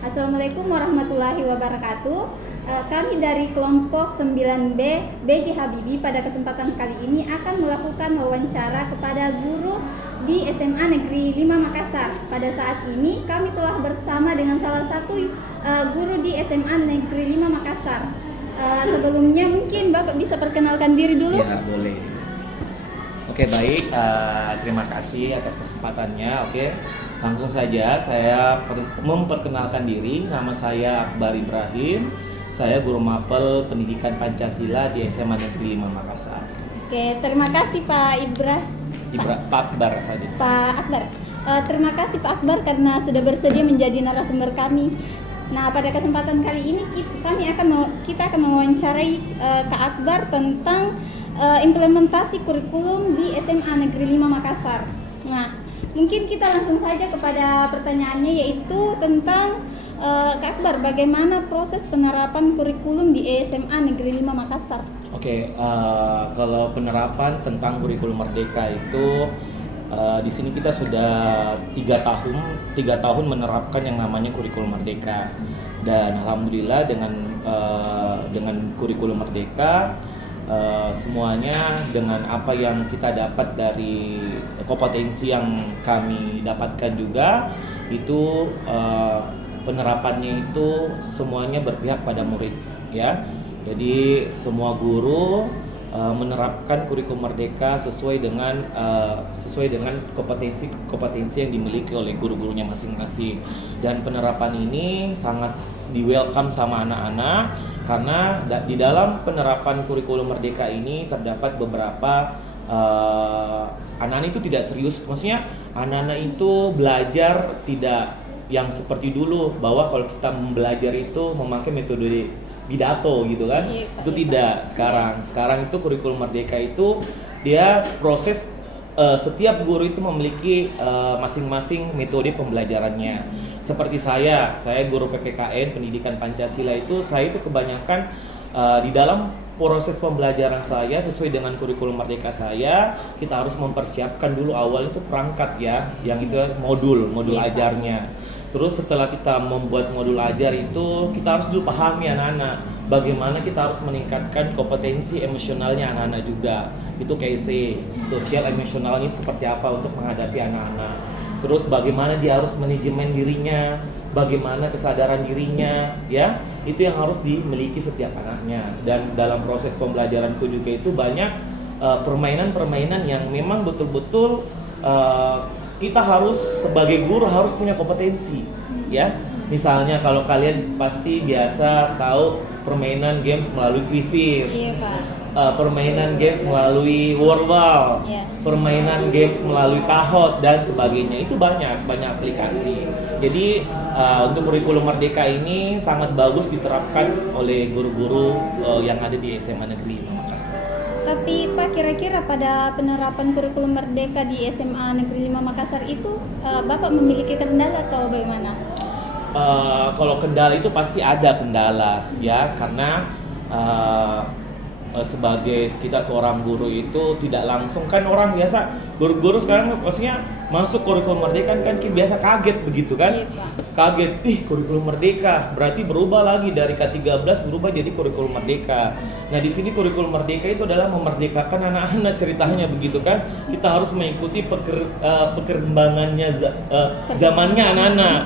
Assalamualaikum warahmatullahi wabarakatuh. Kami dari kelompok 9B BJ Habibie pada kesempatan kali ini akan melakukan wawancara kepada guru di SMA Negeri 5 Makassar. Pada saat ini kami telah bersama dengan salah satu guru di SMA Negeri 5 Makassar. Sebelumnya mungkin Bapak bisa perkenalkan diri dulu. Ya, boleh. Oke, baik. Terima kasih atas kesempatannya. Oke, langsung saja saya memperkenalkan diri. Nama saya Akbar Ibrahim. Saya guru mapel pendidikan Pancasila di SMA Negeri 5 Makassar. Oke, terima kasih Pak Pak Akbar saja. Pak Akbar. Terima kasih Pak Akbar karena sudah bersedia menjadi narasumber kami. Nah, pada kesempatan kali ini kita akan mewawancarai Kak Akbar tentang implementasi kurikulum di SMA Negeri 5 Makassar. Nah, mungkin kita langsung saja kepada pertanyaannya, yaitu tentang Kak Akbar, bagaimana proses penerapan kurikulum di SMA Negeri 5 Makassar? Oke, kalau penerapan tentang kurikulum merdeka itu di sini kita sudah 3 tahun menerapkan yang namanya kurikulum merdeka, dan alhamdulillah dengan kurikulum merdeka semuanya dengan apa yang kita dapat dari kompetensi yang kami dapatkan juga itu penerapannya itu semuanya berpihak pada murid, ya. Jadi semua guru menerapkan kurikulum merdeka sesuai dengan kompetensi yang dimiliki oleh guru-gurunya masing-masing. Dan penerapan ini sangat di welcome sama anak-anak karena di dalam penerapan kurikulum merdeka ini terdapat beberapa anak-anak itu tidak serius. Maksudnya anak-anak itu belajar tidak yang seperti dulu, bahwa kalau kita belajar itu memakai metode pidato gitu kan. Itu tidak sekarang itu kurikulum merdeka itu dia proses, setiap guru itu memiliki masing-masing metode pembelajarannya. Seperti saya guru PPKN pendidikan Pancasila itu, saya itu kebanyakan di dalam proses pembelajaran saya sesuai dengan kurikulum merdeka saya, kita harus mempersiapkan dulu awal itu perangkat, ya, yang itu modul ajarnya. Terus setelah kita membuat modul ajar itu, kita harus dulu pahami anak-anak bagaimana kita harus meningkatkan kompetensi emosionalnya anak-anak juga. Itu KC, sosial emosionalnya seperti apa untuk menghadapi anak-anak. Terus bagaimana dia harus manajemen dirinya, bagaimana kesadaran dirinya, ya. Itu yang harus dimiliki setiap anaknya. Dan dalam proses pembelajaranku juga itu banyak permainan-permainan yang memang betul-betul kita harus sebagai guru harus punya kompetensi, ya. Misalnya kalau kalian pasti biasa tahu permainan games melalui quizzes, Iya, Pak. Permainan games melalui wordball, permainan games melalui kahot dan sebagainya. Itu banyak aplikasi. Jadi untuk kurikulum merdeka ini sangat bagus diterapkan oleh guru-guru yang ada di SMA Negeri 5 Makassar. Tapi Pak, kira-kira pada penerapan kurikulum merdeka di SMA Negeri 5 Makassar itu Bapak memiliki kendala atau bagaimana? Kalau kendala itu pasti ada kendala, ya, karena sebagai kita seorang guru itu tidak langsung, kan orang biasa guru-guru sekarang maksudnya masuk kurikulum merdeka kan biasa kaget begitu kan. Iya, Pak. Kaget, kurikulum merdeka berarti berubah lagi dari K13 berubah jadi kurikulum merdeka. Nah, di sini kurikulum merdeka itu adalah memerdekakan anak-anak, ceritanya begitu kan. Kita harus mengikuti perkembangannya zamannya anak-anak.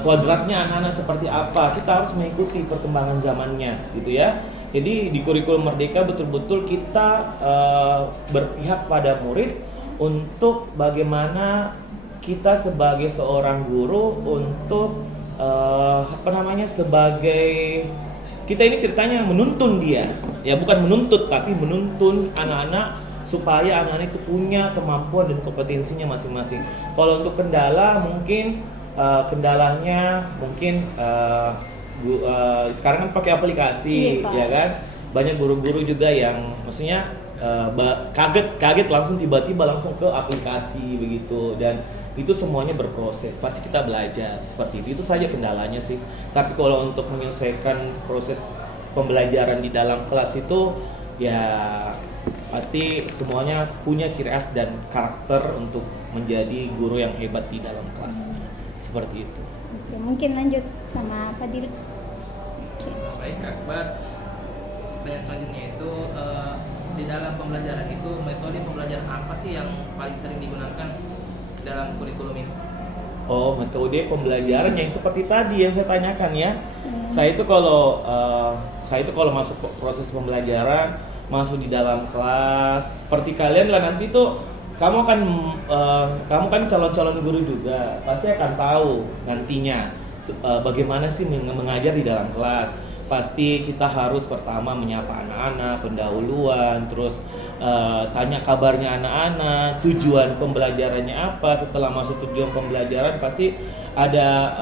Kuadratnya anak-anak seperti apa, kita harus mengikuti perkembangan zamannya gitu, ya. Jadi di kurikulum merdeka betul-betul kita berpihak pada murid untuk bagaimana kita sebagai seorang guru untuk sebagai kita ini ceritanya menuntun dia, ya, bukan menuntut tapi menuntun anak-anak supaya anak-anak itu punya kemampuan dan kompetensinya masing-masing. Kalau untuk kendala mungkin kendalanya mungkin sekarang kan pakai aplikasi, iya, ya kan. Banyak guru-guru juga yang maksudnya kaget langsung tiba-tiba langsung ke aplikasi begitu, dan itu semuanya berproses. Pasti kita belajar seperti itu saja kendalanya sih. Tapi kalau untuk menyesuaikan proses pembelajaran di dalam kelas itu, ya pasti semuanya punya ciri khas dan karakter untuk menjadi guru yang hebat di dalam kelasnya. seperti itu. Oke, mungkin lanjut sama Fadil. Oke. Baik Kak Akbar, pertanyaan selanjutnya itu di dalam pembelajaran itu metode pembelajaran apa sih yang paling sering digunakan dalam kurikulum ini? Oh, metode pembelajaran yang seperti tadi yang saya tanyakan ya. Saya itu kalau masuk proses pembelajaran, masuk di dalam kelas, seperti kalian lah nanti tuh kamu kan calon-calon guru juga, pasti akan tahu nantinya bagaimana sih mengajar di dalam kelas. Pasti kita harus pertama menyapa anak-anak, pendahuluan, terus tanya kabarnya anak-anak, tujuan pembelajarannya apa. Setelah masuk tujuan pembelajaran pasti ada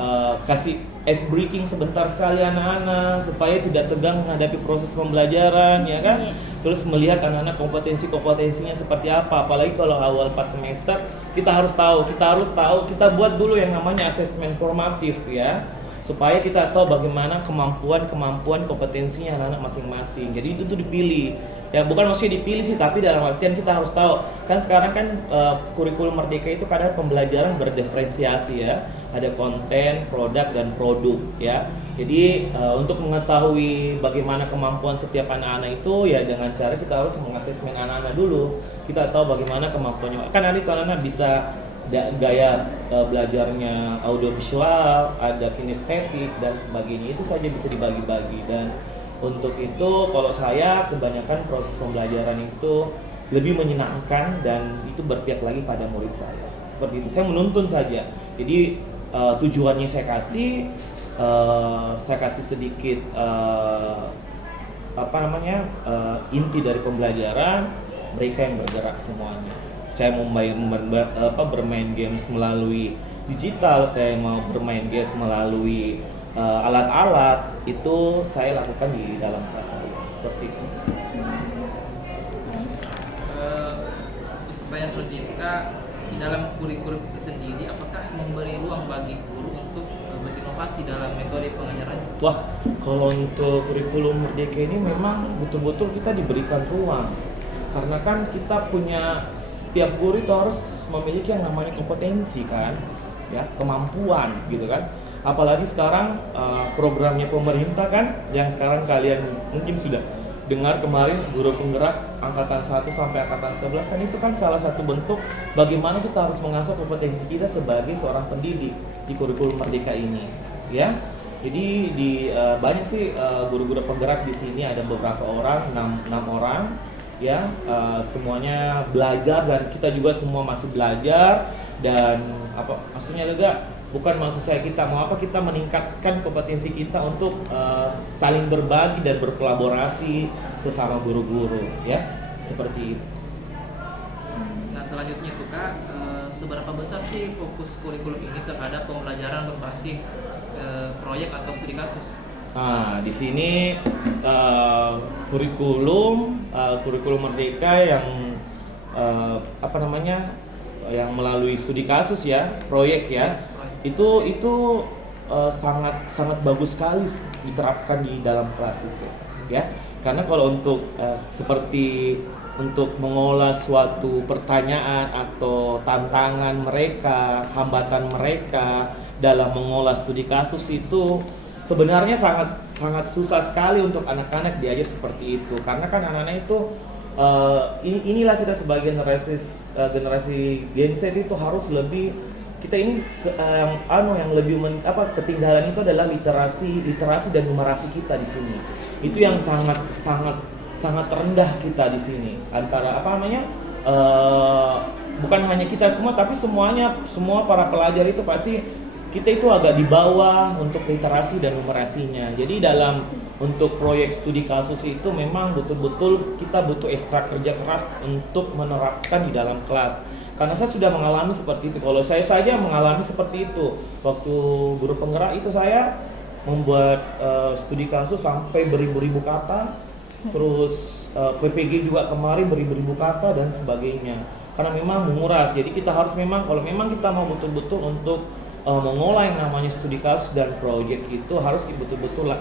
kasih ice breaking sebentar sekali anak-anak supaya tidak tegang menghadapi proses pembelajaran, ya kan? Terus melihat anak-anak kompetensinya seperti apa. Apalagi kalau awal pas semester kita harus tahu, kita buat dulu yang namanya asesmen formatif ya, supaya kita tahu bagaimana kemampuan kompetensinya anak-anak masing-masing. Jadi itu tuh dipilih. Ya bukan maksudnya dipilih sih, tapi dalam artian kita harus tahu. Kan sekarang kan kurikulum Merdeka itu kadang pembelajaran berdiferensiasi ya. Ada konten, produk dan produk ya. Jadi untuk mengetahui bagaimana kemampuan setiap anak-anak itu ya dengan cara kita harus mengasesmen anak-anak dulu. Kita tahu bagaimana kemampuannya. Kan nanti anak-anak bisa gaya belajarnya audiovisual, ada kinestetik dan sebagainya, itu saja bisa dibagi-bagi. Dan untuk itu kalau saya kebanyakan proses pembelajaran itu lebih menyenangkan dan itu berpihak lagi pada murid saya. Seperti itu, saya menuntun saja. Jadi tujuannya saya kasih sedikit inti dari pembelajaran, mereka yang bergerak semuanya. Saya mau bermain games melalui digital, saya mau bermain games melalui alat-alat, itu saya lakukan di dalam kelas saya, seperti itu. Pertanyaan selanjutnya, di dalam kurikulum itu sendiri, apakah memberi ruang bagi guru untuk berinovasi dalam metode pengajarannya? Wah, kalau untuk kurikulum Merdeka ini memang betul-betul kita diberikan ruang, karena kan kita punya, setiap guru itu harus memiliki yang namanya kompetensi kan, ya, kemampuan gitu kan. Apalagi sekarang programnya pemerintah kan, yang sekarang kalian mungkin sudah dengar kemarin guru penggerak angkatan 1 sampai angkatan 11 kan, itu kan salah satu bentuk bagaimana kita harus mengasah kompetensi kita sebagai seorang pendidik di kurikulum Merdeka ini, ya. Jadi banyak sih guru-guru penggerak di sini, ada beberapa orang, 6 orang. Ya, semuanya belajar dan kita juga semua masih belajar. Dan apa maksudnya juga, bukan maksud saya kita meningkatkan kompetensi kita untuk saling berbagi dan berkolaborasi sesama guru-guru ya, seperti itu. Nah selanjutnya itu Kak, seberapa besar sih fokus kurikulum ini terhadap pembelajaran berbasis proyek atau studi kasus? Nah, di sini kurikulum Merdeka yang yang melalui studi kasus ya, proyek ya, itu sangat bagus sekali diterapkan di dalam kelas itu ya. Karena kalau untuk seperti untuk mengolah suatu pertanyaan atau tantangan mereka, hambatan mereka dalam mengolah studi kasus itu sebenarnya sangat susah sekali untuk anak-anak diajar seperti itu. Karena kan anak-anak itu inilah kita sebagai generasi Gen Z itu harus lebih, kita ini yang lebih ketinggalan itu adalah literasi dan numerasi kita di sini. Itu yang sangat rendah kita di sini. Antara bukan hanya kita semua, tapi semua para pelajar itu pasti kita itu agak di bawah untuk literasi dan numerasinya. Jadi untuk proyek studi kasus itu memang betul-betul kita butuh ekstra kerja keras untuk menerapkan di dalam kelas. Karena saya sudah mengalami seperti itu. Kalau saya saja mengalami seperti itu. Waktu guru penggerak itu saya membuat studi kasus sampai beribu-ribu kata. Terus PPG juga kemarin beribu-ribu kata dan sebagainya. Karena memang menguras. Jadi kita harus kalau memang kita mau betul-betul untuk mengolah yang namanya studi kasus dan proyek, itu harus betul-betul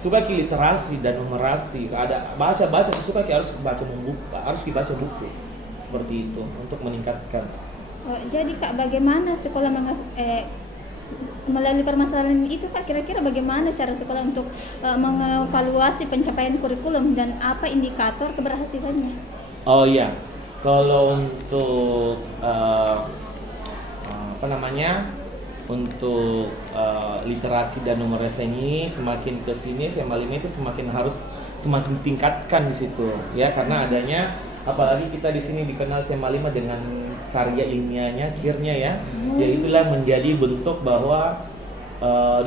suka literasi dan numerasi. Ada baca suka harus dibaca buku seperti itu untuk meningkatkan. Jadi Kak, bagaimana sekolah melalui permasalahan itu Kak, kira-kira bagaimana cara sekolah untuk mengevaluasi pencapaian kurikulum dan apa indikator keberhasilannya? Oh iya, kalau untuk apa namanya, untuk literasi dan numerasi ini semakin kesini SMA 5 itu semakin ditingkatkan di situ ya, karena adanya, apalagi kita di sini dikenal SMA 5 dengan karya ilmiahnya, KIR-nya ya, yaitulah menjadi bentuk bahwa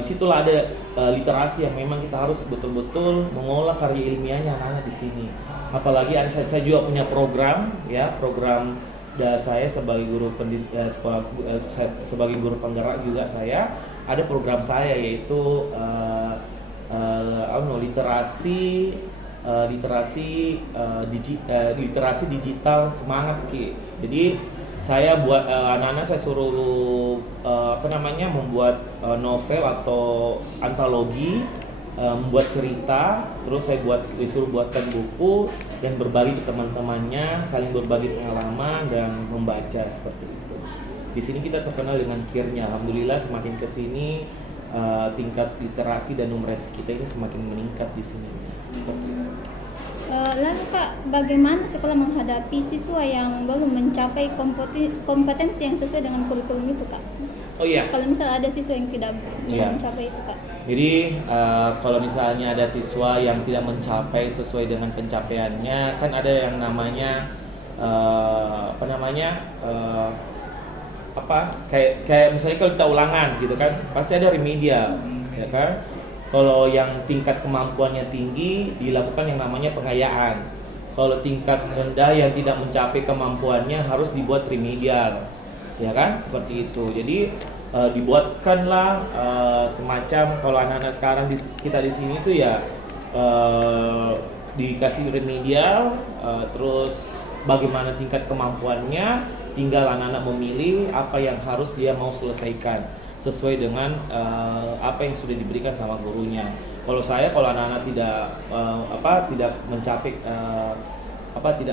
disitulah ada literasi yang memang kita harus betul-betul mengolah karya ilmiahnya anak-anak di sini. Apalagi saya juga punya program ya, program saya sebagai guru sebagai guru penggerak juga, saya ada program saya yaitu literasi digital semangat Ki. Jadi saya buat anak-anak saya suruh membuat novel atau antologi, membuat cerita, terus saya disuruh buatkan buku dan berbagi ke teman-temannya, saling berbagi pengalaman dan membaca seperti itu. Di sini kita terkenal dengan KIR-nya. Alhamdulillah semakin kesini tingkat literasi dan numerasi kita ini semakin meningkat di sini. Seperti itu. Lalu Kak, bagaimana sekolah menghadapi siswa yang belum mencapai kompetensi yang sesuai dengan kurikulum itu Kak? Oh iya. Kalau misalnya ada siswa yang tidak mencapai itu Kak? Jadi kalau misalnya ada siswa yang tidak mencapai sesuai dengan pencapaiannya, kan ada yang namanya kayak misalnya kalau kita ulangan gitu kan, pasti ada remedial, ya kan? Kalau yang tingkat kemampuannya tinggi dilakukan yang namanya pengayaan. Kalau tingkat rendah yang tidak mencapai kemampuannya harus dibuat remedial, ya kan? Seperti itu. Jadi dibuatkanlah semacam, kalau anak-anak sekarang kita di sini tuh ya dikasih remedial, terus bagaimana tingkat kemampuannya, tinggal anak-anak memilih apa yang harus dia mau selesaikan sesuai dengan apa yang sudah diberikan sama gurunya. Kalau anak-anak tidak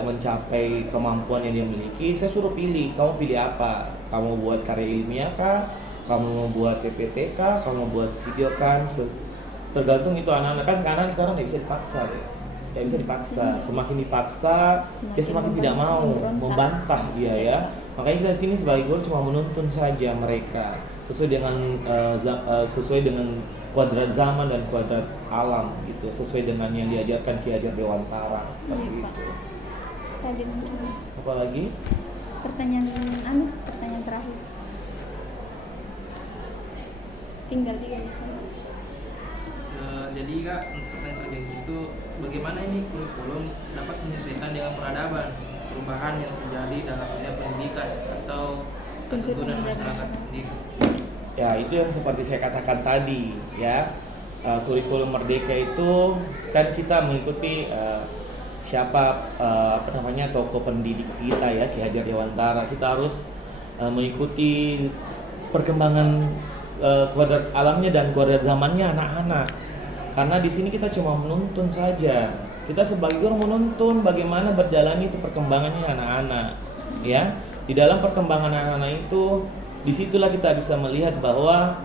mencapai kemampuan yang dia miliki, saya suruh pilih, kamu pilih apa? Kamu buat karya ilmiah kah? Kamu mau buat PPT kah? Kamu mau buat video kan? Tergantung itu anak-anak, kan karena sekarang nggak bisa dipaksa deh. Nggak bisa dipaksa, semakin dipaksa dia semakin tidak mau membantah dia ya. Makanya kita di sini sebagai guru cuma menuntun saja mereka sesuai dengan kuadrat zaman dan kuadrat alam gitu, sesuai dengan yang diajarkan Ki Hajar Dewantara seperti itu. Tadi mungkin. Apalagi? Pertanyaan terakhir. Tinggal 3 di sana. Jadi Kak, untuk pertanyaan selanjutnya itu bagaimana ini kurikulum dapat menyesuaikan dengan peradaban, perubahan yang terjadi dalam dunia pendidikan atau tuntunan masyarakat sendiri? Ya, itu yang seperti saya katakan tadi ya. Kurikulum Merdeka itu kan kita mengikuti tokoh pendidik kita ya, Ki Hajar Dewantara. Kita harus mengikuti perkembangan kuadrat alamnya dan kuadrat zamannya anak-anak. Karena di sini kita cuma menuntun saja. Kita sebagai guru menuntun bagaimana berjalannya itu perkembangannya anak-anak. Ya, di dalam perkembangan anak-anak itu, disitulah kita bisa melihat bahwa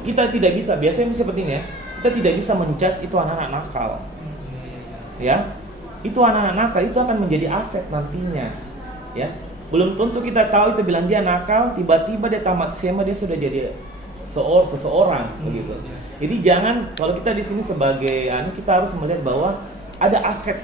kita tidak bisa, biasanya seperti ini ya, kita tidak bisa menjudge itu anak-anak nakal. Ya, itu anak-anak nakal itu akan menjadi aset nantinya. Ya, belum tentu kita tahu itu bilang dia nakal, tiba-tiba dia tamat SMA dia sudah jadi seseorang begitu. Jadi jangan, kalau kita di sini sebagai kita harus melihat bahwa ada aset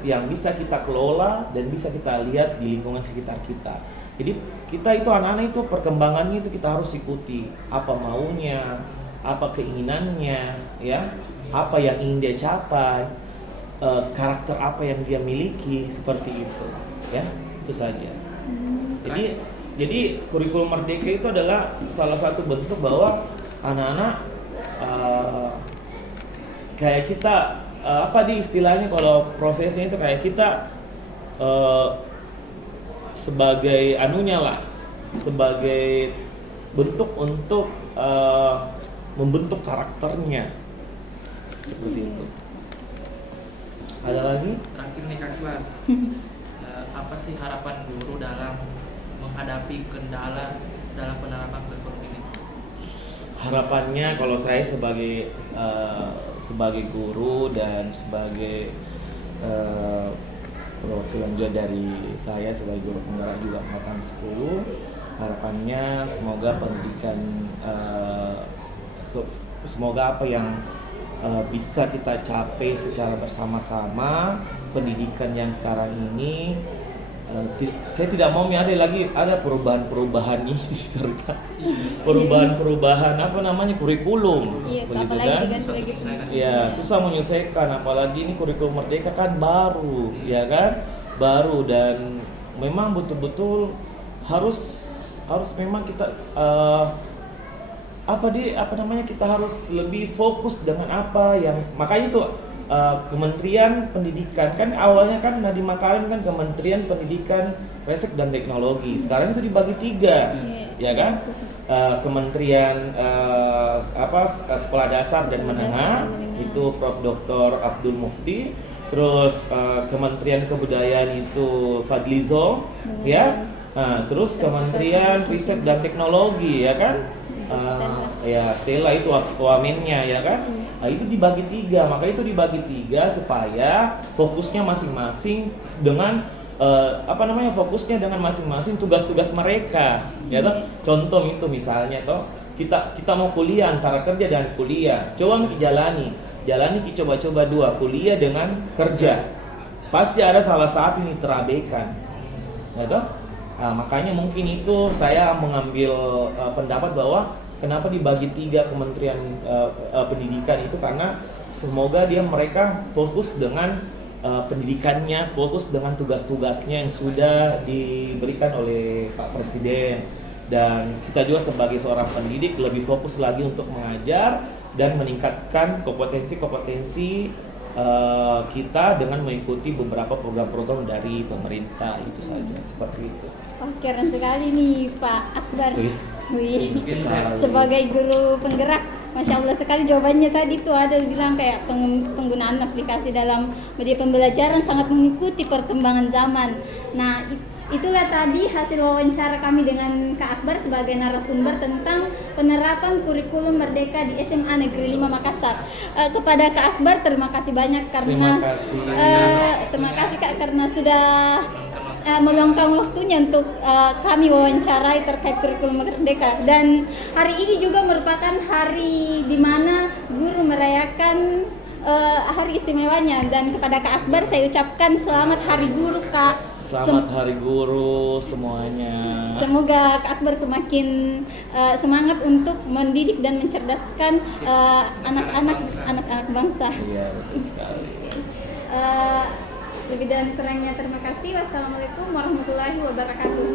yang bisa kita kelola dan bisa kita lihat di lingkungan sekitar kita. Jadi kita itu anak-anak itu perkembangannya itu kita harus ikuti, apa maunya, apa keinginannya, ya, apa yang ingin dia capai, karakter apa yang dia miliki, seperti itu, ya, itu saja. Jadi kurikulum Merdeka itu adalah salah satu bentuk bahwa anak-anak kayak kita istilahnya kalau prosesnya itu kayak kita sebagai sebagai bentuk untuk membentuk karakternya seperti itu. Ada lagi? Terakhir nih Kak Akbar, apa sih harapan guru dalam menghadapi kendala dalam penerapan kurikulum ini? Harapannya kalau saya sebagai guru dan sebagai perwakilan juga dari saya sebagai guru penggerak juga angkatan 10, harapannya semoga pendidikan semoga apa yang bisa kita capai secara bersama-sama, pendidikan yang sekarang ini saya tidak mau ada perubahan-perubahan ini serta perubahan apa namanya kurikulum, Iya, begitu apalagi kan? diganti lagi Ya susah menyelesaikan, apalagi ini kurikulum merdeka kan baru, ya kan, baru, dan memang betul-betul harus memang kita kita harus lebih fokus dengan apa yang makanya itu Kementerian Pendidikan kan awalnya kan Nadiem Makarim kan Kementerian Pendidikan, Riset dan Teknologi, sekarang itu dibagi 3, ya kan? Kementerian Sekolah Dasar dan Menengah itu Prof. Dr. Abdul Mufti, terus Kementerian Kebudayaan itu Fadlizon, ya. Terus Kementerian Riset dan Teknologi, ya kan? Stella itu wamennya, ya kan? Itu dibagi 3, maka itu dibagi 3 supaya fokusnya masing-masing dengan fokusnya dengan masing-masing tugas-tugas mereka, ya toh. Contoh itu misalnya toh kita mau kuliah, antara kerja dan kuliah, coba jalani coba-coba 2, kuliah dengan kerja, pasti ada salah satu yang terabaikan, ya toh. Makanya mungkin itu saya mengambil pendapat bahwa kenapa dibagi 3 Kementerian Pendidikan itu, karena semoga mereka fokus dengan pendidikannya, fokus dengan tugas-tugasnya yang sudah diberikan oleh Pak Presiden, dan kita juga sebagai seorang pendidik lebih fokus lagi untuk mengajar dan meningkatkan kompetensi kita dengan mengikuti beberapa program-program dari pemerintah, itu saja, seperti itu. Keren sekali nih Pak Akbar. Wih. Sekali. Sebagai guru penggerak, Masya Allah sekali jawabannya tadi tuh, ada bilang kayak penggunaan aplikasi dalam media pembelajaran sangat mengikuti perkembangan zaman. Nah, itulah tadi hasil wawancara kami dengan Kak Akbar sebagai narasumber tentang penerapan kurikulum merdeka di SMA Negeri 5 Makassar. Kepada Kak Akbar terima kasih banyak karena terima kasih Kak karena sudah meluangkan waktunya untuk kami wawancarai terkait kurikulum merdeka. Dan hari ini juga merupakan hari di mana guru merayakan hari istimewanya, dan kepada Kak Akbar saya ucapkan selamat Hari Guru Kak. Selamat Hari Guru semuanya. Semoga Kak Akbar semakin semangat untuk mendidik dan mencerdaskan anak-anak bangsa. Iya, betul sekali. Lebih dan kurangnya terima kasih. Wassalamualaikum warahmatullahi wabarakatuh.